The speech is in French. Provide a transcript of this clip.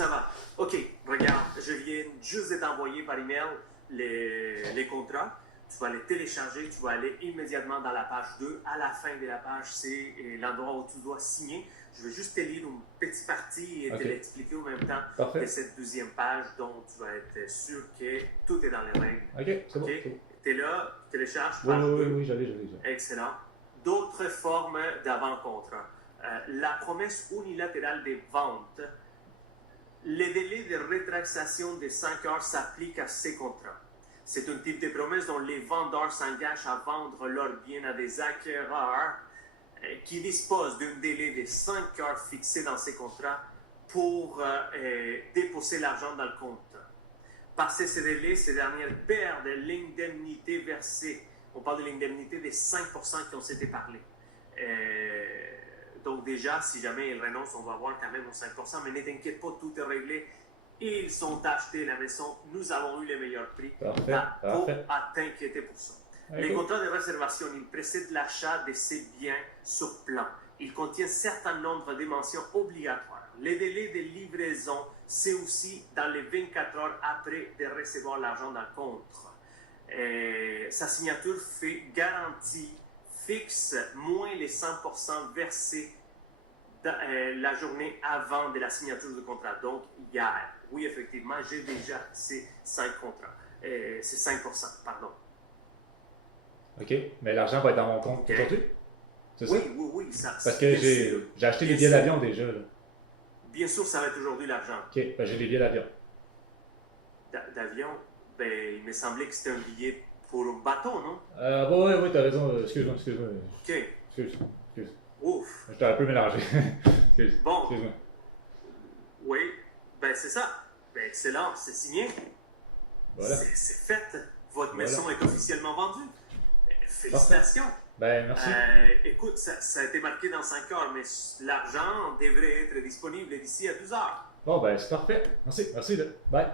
ça va? OK, regarde, je viens juste de t'envoyer par email les contrats. Tu vas les télécharger, tu vas aller immédiatement dans la page 2. À la fin de la page, c'est l'endroit où tu dois signer. Je vais juste te lire une petite partie et te l'expliquer en même temps de cette deuxième page, dont tu vas être sûr que tout est dans les règles. OK, c'est bon. Tu es là, tu télécharges Oui, page 2. oui, j'allais. Excellent. D'autres formes d'avant-contrat. La promesse unilatérale des ventes. Les délais de rétractation de 5 heures s'appliquent à ces contrats. C'est un type de promesse dont les vendeurs s'engagent à vendre leurs biens à des acquéreurs qui disposent d'un délai de 5 heures fixé dans ces contrats pour déposer l'argent dans le compte. Passé ce délai, ces dernières perdent l'indemnité versée. On parle de l'indemnité des 5% qui ont été parlé. Donc déjà, si jamais ils renoncent, on va avoir quand même aux 5%, mais ne t'inquiète pas, tout est réglé. Ils ont acheté la maison, nous avons eu les meilleurs prix. Parfait. Pas à t'inquiéter pour ça. Les contrats de réservation, ils précèdent l'achat de ces biens sur plan. Ils contiennent un certain nombre de mentions obligatoires. Les délais de livraison, c'est aussi dans les 24 heures après de recevoir l'argent dans le compte. Sa signature fait garantie fixe moins les 100% versés la journée avant de la signature du contrat, donc hier. Oui, effectivement, j'ai déjà ces 5 contrats. C'est 5%, pardon. OK, mais l'argent va être dans mon compte aujourd'hui? C'est ça? Oui. Parce que j'ai acheté les billets d'avion déjà. Là. Bien sûr, ça va être aujourd'hui l'argent. OK, ben j'ai les billets d'avion. D'avion? Ben, il me semblait que c'était un billet pour un bateau, non? Oui, t'as raison. Excuse-moi. OK. Excuse. Ouf. J'étais un peu mélangé. Bon. Excuse-moi. Oui, ben c'est ça. Ben excellent, c'est signé. Voilà. C'est fait. Votre maison est officiellement vendue. Félicitations. Parfait. Ben, merci. Écoute, ça a été marqué dans 5 heures, mais l'argent devrait être disponible d'ici à 12 heures. Bon, ben, c'est parfait. Merci. Bye.